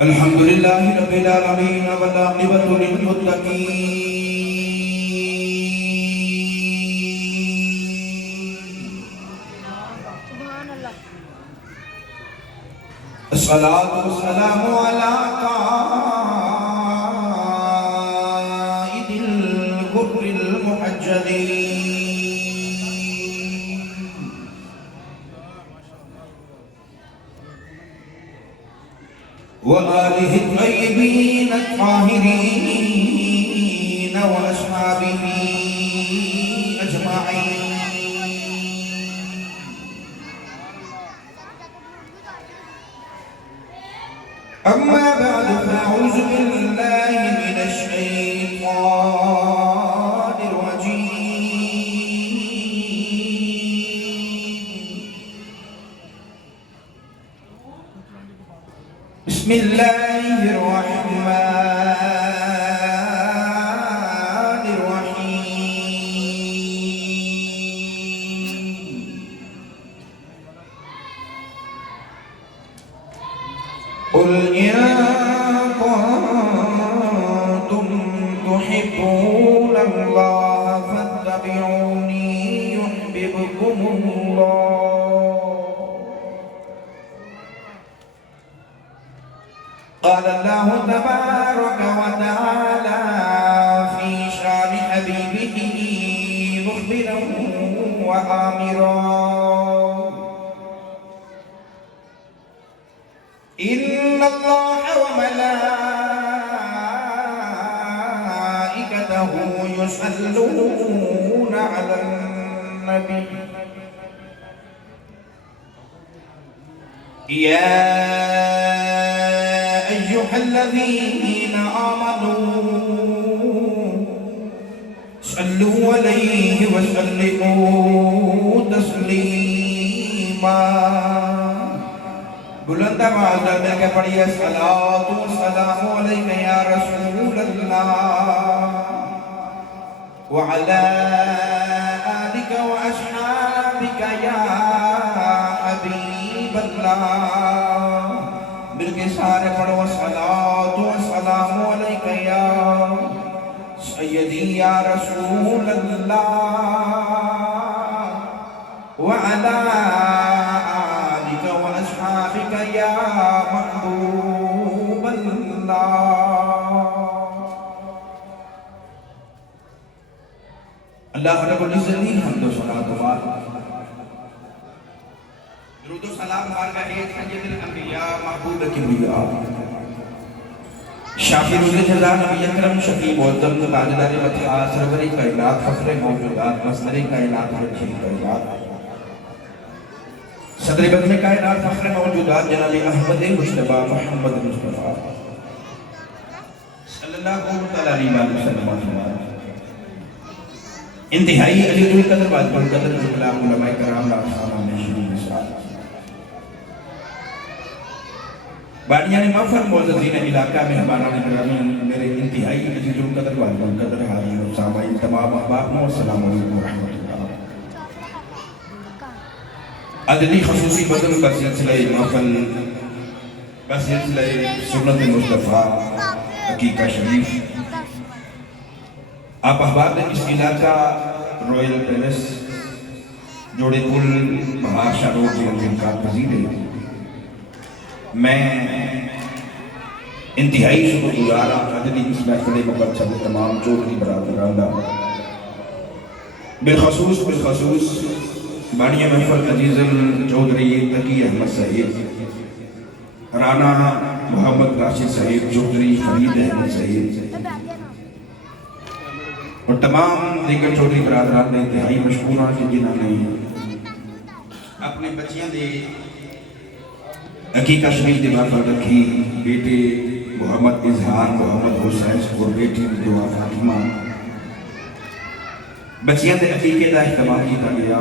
الحمد لله رب العالمين والعاقبة للمتقين الصلاة والسلام على قائد الغر المحجلين وآله الطيبين الطاهرين وأصحابه أجمعين. أما بعد فأعوذ بالله من الشيطان الرجيم. بسم الله الرحمن الرحيم. قل إن كنتم تحبون الله فاتبعوني يحببكم الله. قال الله تبارك وتعالى في شان حبيبه مخبرا وآمرا: إن الله وملائكته يصلون على النبي يا أيها الذين آمنوا صلوا عليه وسلموا تسليما. بلند آواز میں مل کے پڑھیے: صلاۃ و سلام علیک یا رسول اللہ وعلی آلک و اصحابک یا حبیب اللہ. مل کے سارے پڑھو: صلاۃ و سلام علیک یا سیدی یا رسول اللہ وعلی وأصحابك يا محبوب الله. اللہ رب العزت کی حمد و صلاۃ و درود و سلام بارگاہ سید الانبیاء محبوب کبریا شافی روز جزا نبی اکرم شفیع معظم تاجدار مدحہ سرور کائنات فخر موجودات مصدر کائنات رجل کائنات صدر بدن کائنات فخر موجودات جناب احمد مصطفیٰ محمد مصطفیٰ صلی اللہ علیہ وسلم. انتہائی عزیز القدر واجب القدر علماء کرام ناصحان نشین نسال بانیان مغفر معززین علاقہ میں ہمارا نگرامی میرے انتہائی عزیز القدر واجب القدر حاضرین و سامعین تمام احباب و السلام علیکم ورحمۃ اللہ. عددی خصوصی بدن کا سلسلہ محفل کا سلسلہ سنت مصطفیٰ عقیقہ شریف. آپ احباب اس علاقہ رویل پیلس جوڑے پل بہار شاہ روڈ جن کا پذیر ہے. میں انتہائی شکر گزار عددی اس محفل مقدس تمام چودھری برادران بالخصوص بانیہ محفل عزیز چودھری تقی احمد سعید، رانا محمد راشد سعید، چودھری فرید احمد سعید اور تمام دیگر چودھری برادران نے انتہائی مشکورہ کہ جنہوں نے اپنے بچیاں دے عقیقہ شریف دے محفل رکھی. بیٹے محمد اظہار، محمد حسین اور بیٹی دعا فاطمہ بچیاں دے عقیقے دا اہتمام کیتا گیا.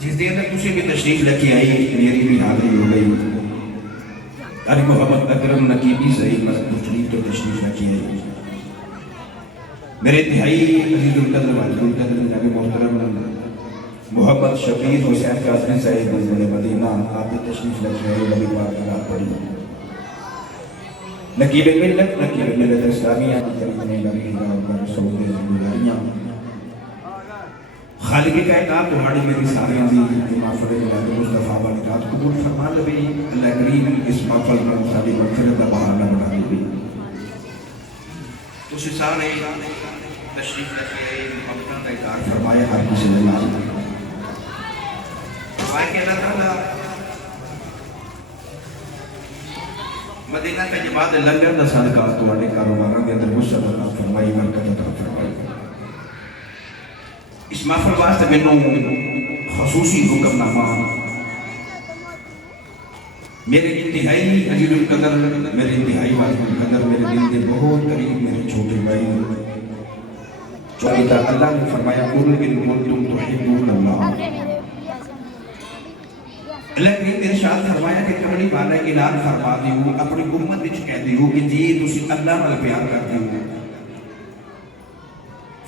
جس دن تک تجھے بھی تشریف لے کے آئی میری بھی حاضری ہو گئی. علی محمد اکرم نقیبی سعید مسجد شریف تو تشریف لے کے آئی. میرے انتہائی عزیز القدر واجب القدر جناب محترم محمد شفیع حسین قاسمی صاحب منزل مدینہ آپ تشریف لے کے آئے. نبی پاک کی رات پڑھی نقیب ملت نقیب ملت اسلامیہ کی کریمیں لگی اور رسول گزاریاں خالق کائنات تمہاری میری ساری دی محفل جناب مصطفیٰ والی رات قبول فرما لے اللہ کریم اس محفل میں ساری مغفرت کا بہانہ بنا لے تو سارے تشریف رکھے محبتوں کا اظہار فرمایا ہر کسی نے لازم فرمایا کہ اللہ تعالیٰ مدینہ کا جباد لنگر دا صدقہ تو اڑے کاروباراں دے اندر وسعت عطا فرمائی برکت عطا فرمائی اس محفل واسطے مینوں خصوصی حکم نامہ میرے انتہائی عزیز القدر میرے انتہائی واجب القدر میرے دل کے بہت قریب میرے چھوٹے بھائی چوہیدہ اللہ نے فرمایا قُلْ إِن كُنتُمْ تُحِبُّونَ اللَّهَ اللہ کریم نے ارشاد فرمایا کہ کمڑی والا اعلان فرما دیو اپنی امت وچ کہہ دیو کہ جی تسی اللہ نال پیار کرتے ہو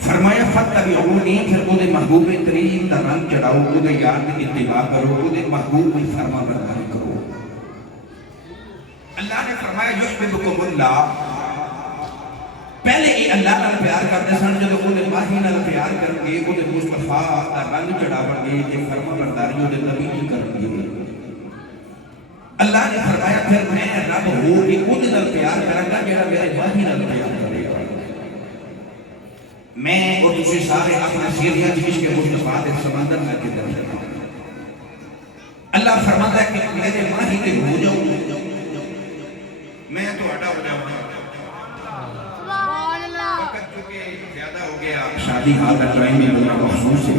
فرمایا فَاتَّبِعُونِي پھر وہ دے محبوب کریم دا رنگ چڑھاؤ وہ دے یار دی اتباع کرو وہ دے محبوب کی فرما برداری کرو اللہ نے فرمایا یحببکم اللہ پہلے ہی اللہ نال پیار کرتے سن جب وہ دے ماہی نال پیار کر کے وہ دے مصطفیٰ دا رنگ چڑھاون گے تے فرما برداری وہ دے نبی کی کرن گے اللہ نے فرمایا پھر میں رب ہو کہ وہ دے نال پیار کروں گا جڑا میرے ماہی نال پیار کرے گا میں اور تسی سارے اپنا سیریہ جس کے مصطفیٰ دے سمندر میں کے در اللہ فرماتا ہے کہ میرے ماہی تے ہو جاؤں میں تو اڈا ہو جاؤں وقت چونکہ زیادہ ہو گیا شادی حال کا ٹائم میں ہونا مخصوص ہے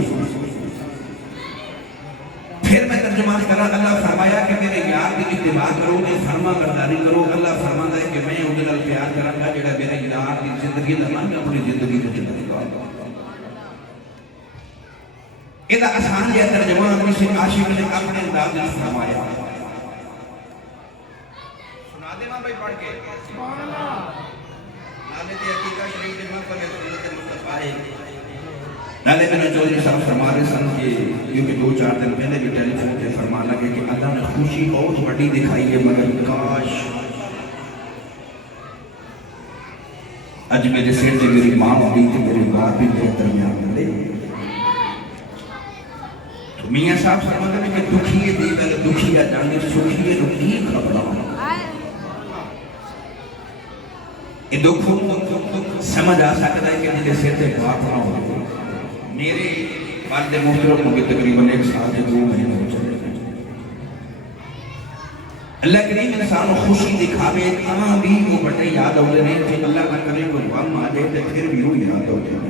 پھر میں ترجمہ کر رہا اللہ فرمایا کہ میرے یار کی اتباع کرو کہ فرما برداری کرو اللہ فرماتا ہے کہ میں ان کے پیار کروں گا جڑا میرے یار کی زندگی دا من اپنی زندگی کو چلائے گا یہ آسان یہ ترجمہ کسی عاشق نے اپنے انداز میں فرمایا سنا دے ماں بھائی پڑھ کے سبحان اللہ نالے دے حقیقہ شریف دے محفل سنت مصطفیٰ نالے میں نے چودھری صاحب فرما رہے سن کہ کیونکہ 2-4 دن پہلے بھی ٹیلی فون پہ فرما لگے کہ اللہ نے خوشی بہت بڑی دکھائی ہے مگر کاش اج میرے سر سے میری ماں ہوئی تھی میری باپ بھی میرے درمیان ملے تو میاں صاحب فرماتے ہیں کہ دکھیے دی گل دکھیا جانے سکھیے رکی خبرہ یہ دکھ سمجھ آ سکتا ہے کہ مجھے سر سے باپ نہ ہو میرے والد محترم کو بھی تقریباً 1 سال سے 2 مہینے ہو چلے اللہ کریم انسان خوشی دکھاوے تمام بھی وہ بڑے یاد ہوتے ہیں کہ اللہ نہ کرے کوئی غم آ جائے تو پھر بھی وہ یاد ہوتے ہیں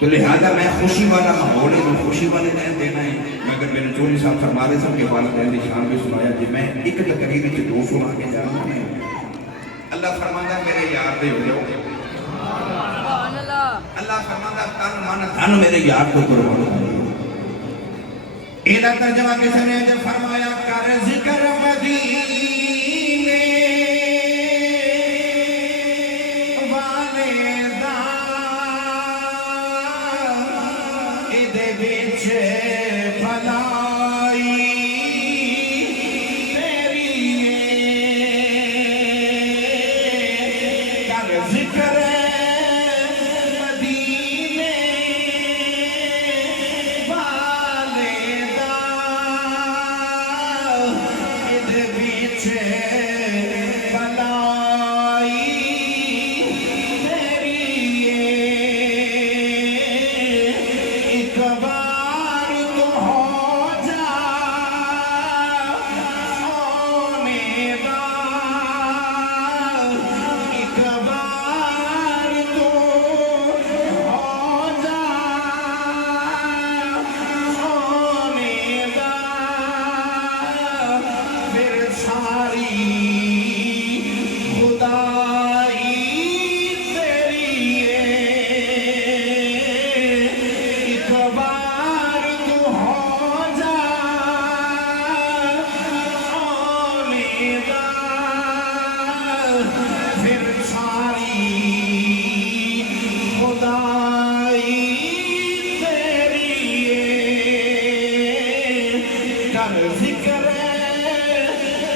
تو لہذا میں خوشی والا ماحول ہے تو خوشی والے دین دینا ہے مگر میں نے چودھری صاحب فرما رہے سب کے والدین کی شان بھی سنایا کہ میں ایک تقریر سے 2 سنا کے جانا ہے اللہ فرماتا ہے میرے یار دے ہو جاؤ اللہ فرماتا ہے تن من دھن میرے یار کو قربان کرو ایدہ ترجمہ کسی نے جب فرمایا کر ذکر مدینے والے دا ایدے بیچ بھلائی تیری کر ذکر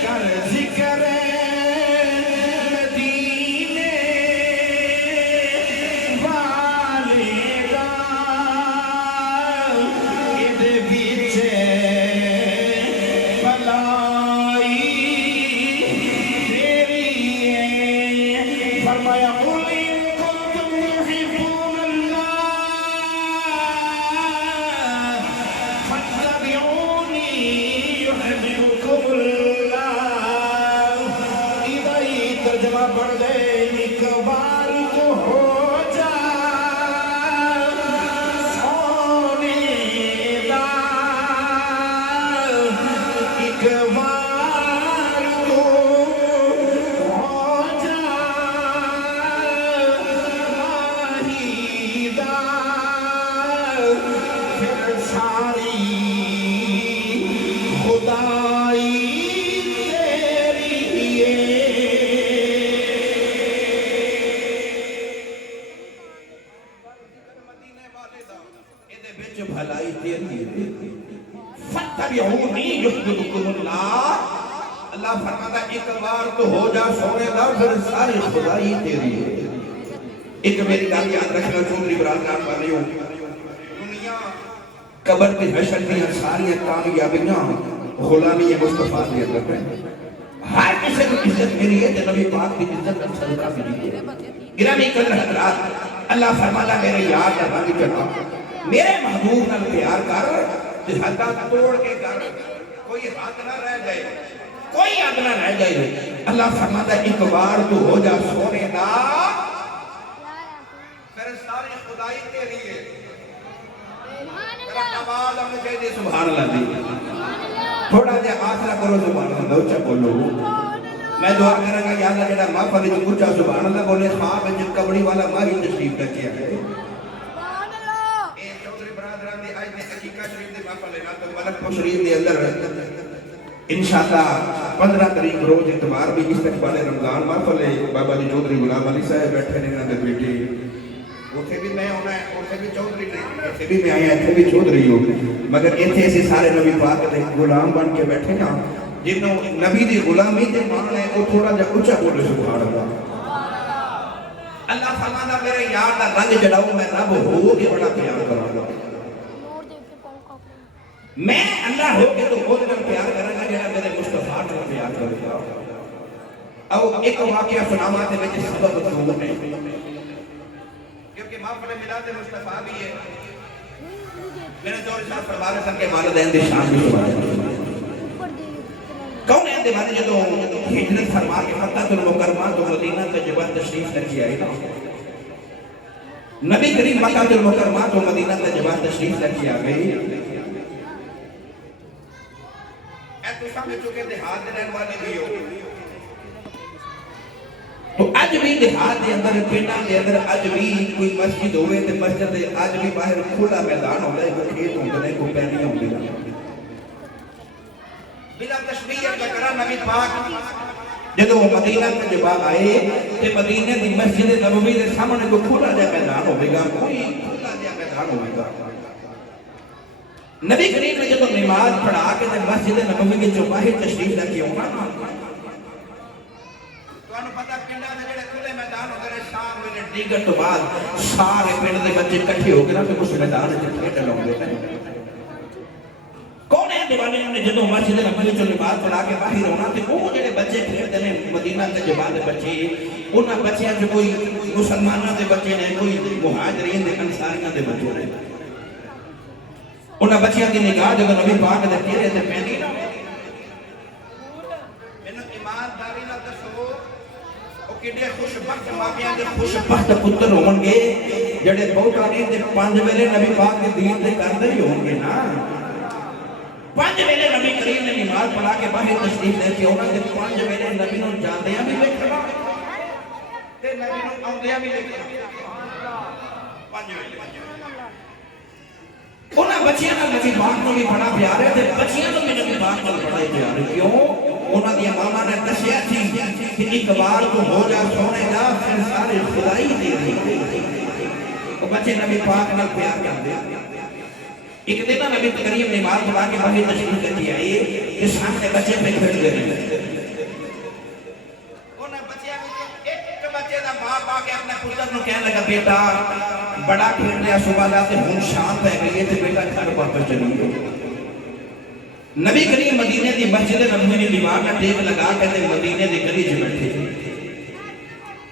کر ذکر بڑھ گئے ایک بار تو ہو جا سونے دا ایک بار تو ہو جا ماہی دا پھر ساری خدائی بھلائی تیری فتبعونی یحببکم اللہ. اللہ فرماتا ایک بار تو ہو جا سونے دا پھر ساری خدائی تیری ہے. ایک میری گل یاد رکھنا چودھری برادران والیوں، دنیا قبر کی حشر کی ساری کامیابیاں غلامی مصطفیٰ کے اندر ہیں. ہر کسی کو عزت ملی ہے تو نبی پاک کی عزت کا صدقہ ملی ہے. گرامی قدر حضرات، اللہ فرماتا میرے یار کا رنگ چڑھا، میرے محبوب نال پیار کر، حداں توڑ کے کر، کوئی حد نہ رہ جائے، کوئی حد نہ رہ جائے. اللہ فرماتا ایک بار تو ہو جا سونے دا پھر ساری خدائی تیری ہے. آواز ہمیں چاہیے سبحان اللہ دی. تھوڑا جا آسرا کرو سبحان اللہ، اچھا بولو. میں دعا کروں گا یا اللہ جڑا محفل وچ اونچا سبحان اللہ بولے، خواب وچ کبڑی والا ماہی تشریف رکھیا ہے. ملک شریف کے اندر انشاءاللہ 15 تاریخ روز اتوار بھی استقبال رمضان محفل ہے. بابا جی چودھری غلام علی صاحب بیٹھے نے، انہاں دے بیٹے اوتھے بھی میں ہونا ہے، اوتھے بھی چودھری نے، ایتھے بھی میں آیا، ایتھے بھی چودھری ہو، مگر ایتھے سے سارے نبی پاک دے غلام بن کے بیٹھے نا. جنوں نبی دی غلامی تے مان ہے وہ تھوڑا جا اونچا بولے سبحان اللہ. اللہ فرماتا میرے یار دا رنگ جڑاؤ میں رب ہو کے بڑا پیار کراں گا. میں اللہ ہو کے تو بہت جب پیار کریں گا جہاں میرے مصطفیٰ کو پیار کرے گا. او ایک واقعہ سناما تے وچ سبب دور ہے کیونکہ محفل میلاد مصطفیٰ بھی ہے. میرے دور صاحب فرمانے سن کے والدین دی شان بھی سنایا. کون ہے دیوانے جدوں ہجرت فرما کے مکہ المکرمہ تو مدینہ طیبہ تشریف لے آئے نا. نبی کریم مکہ المکرمہ تو مدینہ طیبہ تشریف لے آ گئی. چکے دیہات دے رہن والے بھی ہو تو اج بھی دیہات دے اندر پنڈاں دے اندر اج بھی کوئی مسجد ہوئے تے مسجد دے اج بھی باہر کھلا میدان ہوندا ہے، کوئی کھیت ہوندے نے، کوئی پیڑی ہوندی ہے. بلا تشبیہ کا کرا نبی پاک جدوں مدینہ طیبہ آئے تے مدینے دی مسجد نبوی دے سامنے کوئی کھلا جا میدان ہوے گا، کوئی کھلا جا میدان ہوے گا. نبی کریم نے جدوں نماز پڑھا کے مسجد نبوی کے باہر تشریف لے کے آنا تانوں پتہ پنڈاں دے جڑے کھلے میدان ہوندے نے شام ویلے ڈیگر تو بعد سارے پنڈ دے بچے اکٹھے ہو کے نا اس میدان وچ کھیڈ لاؤندے نے. کون ہے دیوانے نے جدوں مسجد نبوی چوں نماز پڑھا کے باہر آنا تے وہ جڑے بچے کھیڈدے نے مدینہ طیبہ دے بچے، انہاں بچیاں چ کوئی مسلماناں دے بچے نے، کوئی مہاجرین دے انصاریاں دے بچے نے. انہاں بچیاں کی نگاہ جب نبی پاک دے چہرے تے پینی نا مینوں ایمانداری نال دسو او کڈے خوش بخت ماپیاں دے خوش بخت پتر ہون گے جڑے بہتا نہیں تے 5 ویلے نبی پاک دے دین تے کردے ہی ہون گے نا. 5 ویلے نبی کریم نے نماز پڑھا کے باہر تشریف لے کے انہاں دے 5 ویلے نبی نوں جاندیاں بھی ویکھنا تے نبی نوں آوندیاں بھی ویکھنا. 5 ویلے انہاں بچیاں نال نبی پاک نوں بھی بڑا پیار ہے تے بچیاں نوں بھی نبی پاک نال بڑا پیار ہے. کیوں؟ انہاں دی ماما نے دسیا سی کہ ایک بار تو ہو جا سونے دا پھر سارے خدائی تیری. او بچے نبی پاک نال پیار کردے. ایک دن نبی کریم نماز پڑھا کے باہر تشریف لے آئے کہ سامنے بچے پہ کھڑ گئے. انہاں بچیاں وچوں ایک بچے دا باپ آ کے اپنے پتر نوں کہنے لگا بیٹا بڑا کھیل لیا صبح دا تے ہن شام پہ گئی ہے تے بیٹا گھر واپس چلی گئی. نبی کریم مدینے دی مسجد نبوی دی دیوار نہ ٹیک لگا کے تے مدینے دی گلی وچ بیٹھے.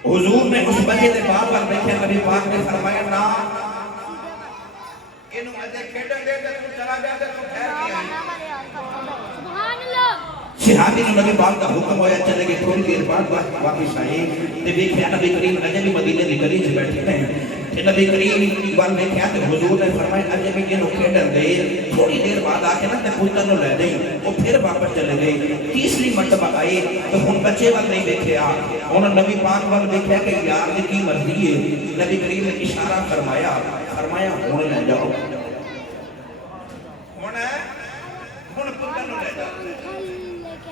حضور نے اس بچے دے باپ پر دیکھا. نبی پاک نے فرمایا نا اینوں اجے کھیڈن دے تے تو چلا جا تے تو ٹھہر کے آئی. صحابی نے نبی پاک کا حکم ہویا چلے گئے تھوڑی دیر بعد واپس آئے تے دیکھیا نبی کریم اجے بھی مدینے دی گلی وچ بیٹھے ہیں تے نبی کریم وال دیکھیا تے حضور نے فرمایا اجے بھی جنوں کھیڈن دے تھوڑی دیر بعد آ کے نا تے پتر نوں لے جائی وہ پھر واپس چلے گئے تیسری مرتبہ آئے تو ہن بچے وال نہیں دیکھیا انہوں نبی پاک وال دیکھیا کہ یار دی کی مرضی ہے نبی کریم نے اشارہ فرمایا ہن لے جاؤ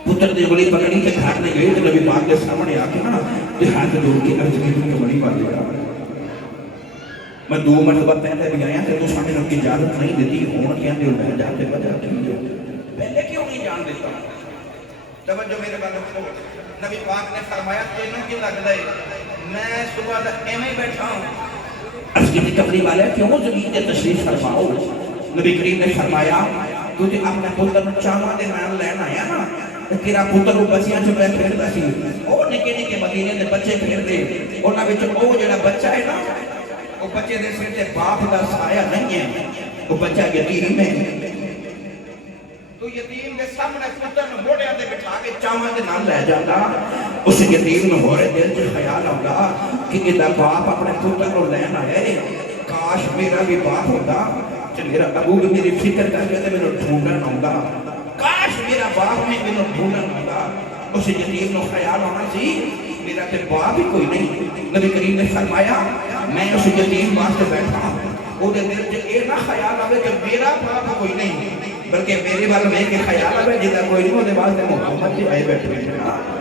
پتر دی گلی پکڑی کے گھر میں گئے تو نبی پاک کے سامنے آ کے نا ہاتھ جوڑ کے عرض کی تو بڑی بات ہے میں 2 مرتبہ پہلے بھی آیا کہ تو سامنے رکھ کی اجازت نہیں دیتی ہون کہندے ہو میں جاتے وجہ ٹھیک ہے پہلے کیوں نہیں جان دیتا توجہ میرے بات کو نبی پاک نے فرمایا تینوں کی لگدا ہے میں صبح تک ایویں بیٹھا ہوں عرض کی کملی والا کیوں زمین تے تشریف فرماؤ نبی کریم نے فرمایا تو جی اپنے پتر نوں چاواں دے نال لین آیا نا تیرا پتر وہ بچیاں چ پہ پھردا سی او نکے نکے مدینے دے بچے پھردے انہاں وچ او جڑا بچہ ہے نا وہ بچے دے سر تے باپ دا سایہ نہیں ہے وہ بچہ یتیم ہے تو یتیم دے سامنے پتر نوں موڑیاں تے بٹھا کے چاواں دے نال لے جاندا اس یتیم نوں ہورے دل وچ خیال آوندا کہ ادا باپ اپنے پتر نوں لین آیا ہے کاش میرا بھی باپ ہوندا کہ میرا ابو بھی میری فکر کر کے تے مینوں ڈھونڈن آوندا کاش میرا باپ بھی مینوں ڈھونڈن آوندا اس یتیم نوں خیال ہونا سی میرا تے باپ ہی کوئی نہیں نبی کریم نے فرمایا میں اس یتیم واسطے بیٹھا او دے دل وچ اے نہ خیال آوے کہ میرا باپ کوئی نہیں بلکہ میرے وال ویکھ کے خیال آوے جدا کوئی نہیں او دے واسطے محمد جی آئے بیٹھے